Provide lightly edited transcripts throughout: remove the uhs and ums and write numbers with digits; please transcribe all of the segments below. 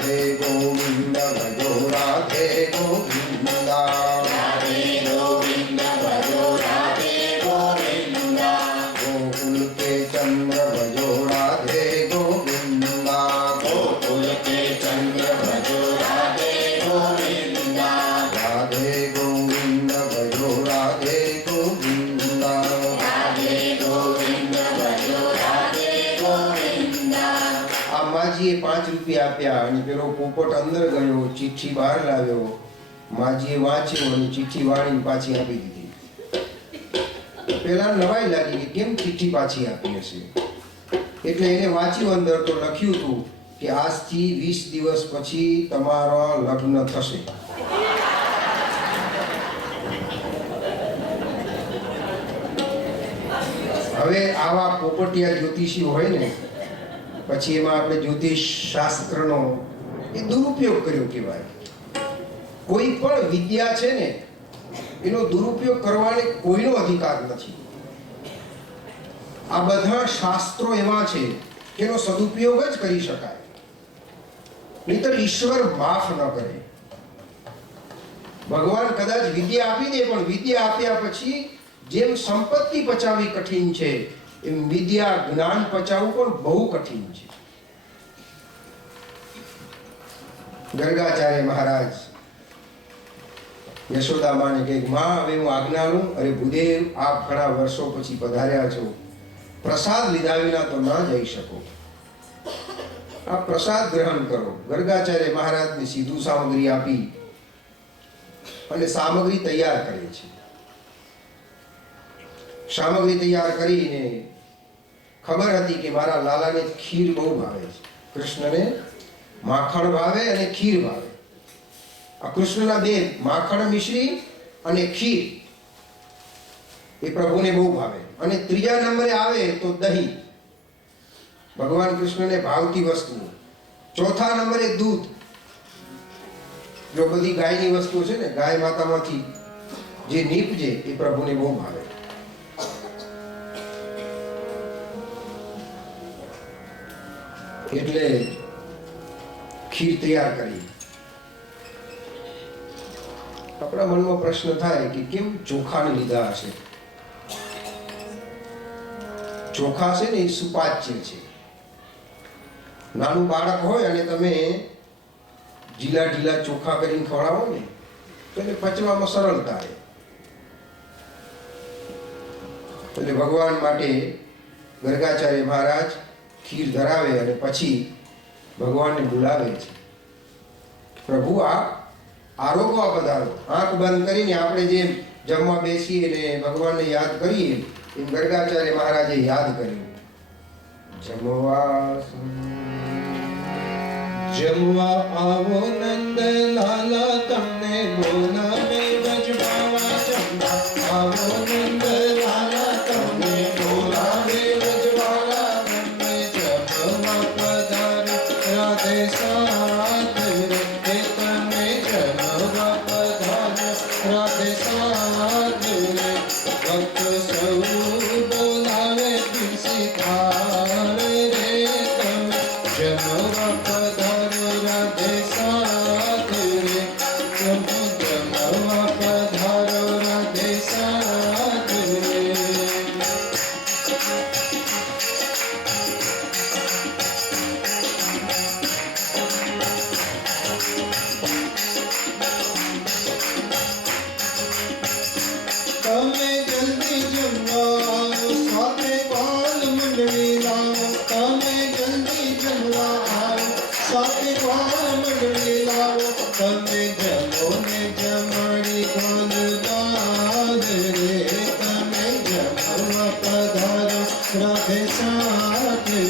राधे गोविंद भजो राधे गोविंदा राधे गोविंद भजो राधे गोविंदा गोकुल के चंद्र भजो राधे गोविंदा गोकुल के चंद्र भजो राधे गोविंदा राधे गोविंद भजो राधे गोविंदा राधे गोविंद भजो राधे गोविंदा आ माजीए 5 રૂપિયા આપ્યા અને પેલો પોપટ અંદર ગયો, ચિઠ્ઠી બહાર લાવ્યો. માજીએ વાંચ્યું અને ચિઠ્ઠી વાળીને પાછી આપી દીધી. પેલા નવાઈ લાગી કે કેમ ચિઠ્ઠી પાછી આપી હશે. એટલે એને વાંચ્યું, અંદર તો લખ્યું હતું કે આજથી 20 દિવસ પછી તમારા લગ્ન થશે. હવે આવા પોપટિયા જ્યોતિષી હોય ને, પછી એમાં આપણે જ્યોતિષ શાસ્ત્રનો એ દુરુપયોગ કર્યો કહેવાય. કોઈ પણ વિદ્યા છે ને એનો દુરુપયોગ કરવાનો કોઈનો અધિકાર નથી. આ બધા શાસ્ત્રો એવા છે કે એનો સદુપયોગ જ કરી શકાય, નહીતર ઈશ્વર માફ ન કરે. ભગવાન કદાચ વિદ્યા આપી દે, પણ વિદ્યા આપ્યા પછી જેમ સંપત્તિ પચાવવી કઠિન છે, એમ વિદ્યા જ્ઞાન પચાવવું પણ બહુ કઠિન છે. ગર્ગાચાર્ય મહારાજ યશોદા માને કહે, માં હવે હું આજ્ઞા લઉં. અરે ભૂદેવ, આપ ઘણા વર્ષો પછી પધાર્યા છો, પ્રસાદ લીધા વિના તો ન જઈ શકો, આપ પ્રસાદ ગ્રહણ કરો. ગર્ગાચાર્ય મહારાજને સીધું સામગ્રી આપી અને સામગ્રી તૈયાર કરે છે. સામગ્રી તૈયાર કરીને ખબર હતી કે મારા લાલાને ખીર બહુ ભાવે છે, કૃષ્ણને માખણ ભાવે અને ખીર ભાવે. આ કૃષ્ણના બે, માખણ મિશ્રી અને ખીર, એ પ્રભુને બહુ ભાવે. અને ત્રીજા નંબરે આવે તો દહીં, ભગવાન કૃષ્ણને ભાવતી વસ્તુ. ચોથા નંબરે દૂધ. જો બધી ગાયની વસ્તુ છે ને, ગાય માતામાંથી જે નીપજે એ પ્રભુને બહુ ભાવે. એટલે ખીર તૈયાર કરી. આપણા મનમાં પ્રશ્ન થાય કે કેમ ચોખાને લીધા હશે. ચોખા છે ને એ સુપાચ્ય છે. નાનું બાળક હોય અને તમે ઢીલા ઢીલા ચોખા કરીને ખવડાવો ને તો એને પચવામાં સરળતા રહે. એટલે ભગવાન માટે ગર્ગાચાર્ય મહારાજ ખીર ધરાવે અને પછી ભગવાનને બોલાવે છે, પ્રભુ આપ આરોગવા પધારો. આંખ બંધ કરીને આપણે જેમ જમવા બેસીએ ને ભગવાનને યાદ કરીએ, એમ ગર્ગાચાર્ય મહારાજે યાદ કર્યું. જમવા આવો નંદ લાલા, તમને બોલાવે વજવાવા. જમવા આવો નંદ લાલા, તમને બોલાવે વજવાવા. તમને જમવા પધારો રાધે સાથ રે, તમે જમવા પધારો રાધે સાથ રે. ભક્ત સૌ બોલાવે પીરસી થાળ રે, તમે જમવા પધારો રાધે સાથ રે. તમે જમવા પધારો રાધે સાથ રે. તમે જલ્દી જમવા આવો, સાથે બાલ મંડળી લાવો. તમે જલ્દી જમવા આવો, સાથે બાલ મંડળી લાવો. તમે જમો ને જમણી ગોદ બાદ રે, તમે જમવા પધારો રાધે સાથ રે.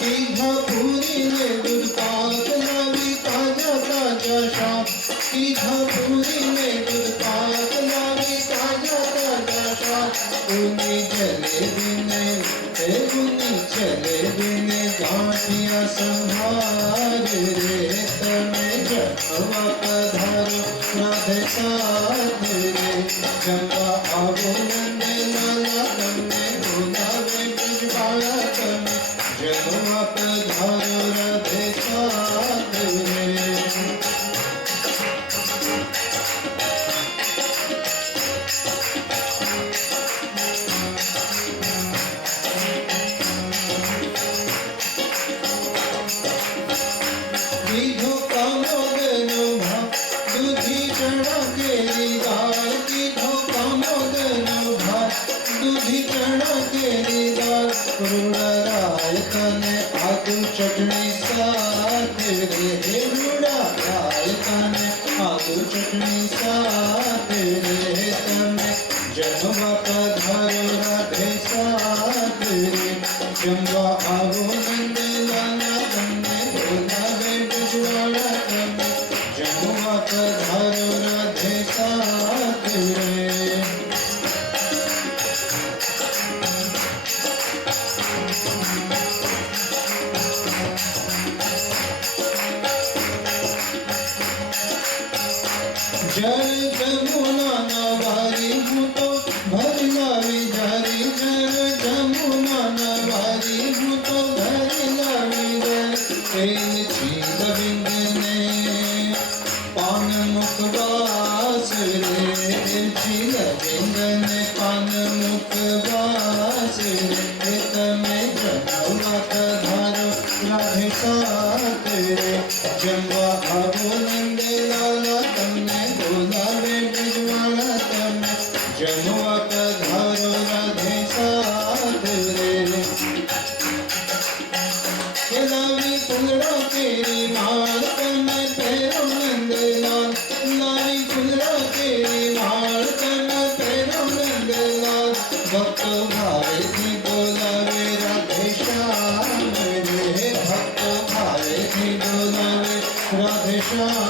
कीधा पूरी ने दूध पाक लावी, ताजा ताजा शाम. कीधा पूरी ने दूध पाक लावी, ताजा ताजा शाम. उनी जलेबी ने उनी जलेबी ने गांठिया संभार रे, तमे जमवा पधारो राधे साथ रे जंगा आवो नंदे लाला तमने बोलावे बिजवाड़ा तमे जंगा पधारो राधे साथ रे कीधो कामोदनो भाव दूधी चढ़ा केरी दाल कीधो कामोदनो भाव दूधी चढ़ा केरी दाल रुड़राय कने आलू चटनी साथ रे रुड़राय कने आलू चटनी साथ रे तमे जन्मा पधारो राधे साथ रे जंगा आवो नंद लाला तमे बोलावे बिजवाड़ा तमे जन्मा पधारो राधे साथ रे जल जमुना नवारी हूँ तो भरना विचारी जल जमुना नवारी हूँ तो भरना विचारी तेल चील बिंदने पान मुखवास रे चील बिंदने पान मुखवास रे तमे जन्मा पधारो राधे साथ रे जंगा आवो नंदे लाला तमने बोलावे बिजवाड़ा तमे जन्मा पधारो राधे साथ रे लावी फुलड़ा केरी माल तमे पैरो नंद लाल लावी फुलड़ा केरी माल तमे पैरो नंद लाल भक्त भावे थी बोलावे राधे श्याम रे भक्त भावे थी बोलावे राधे श्याम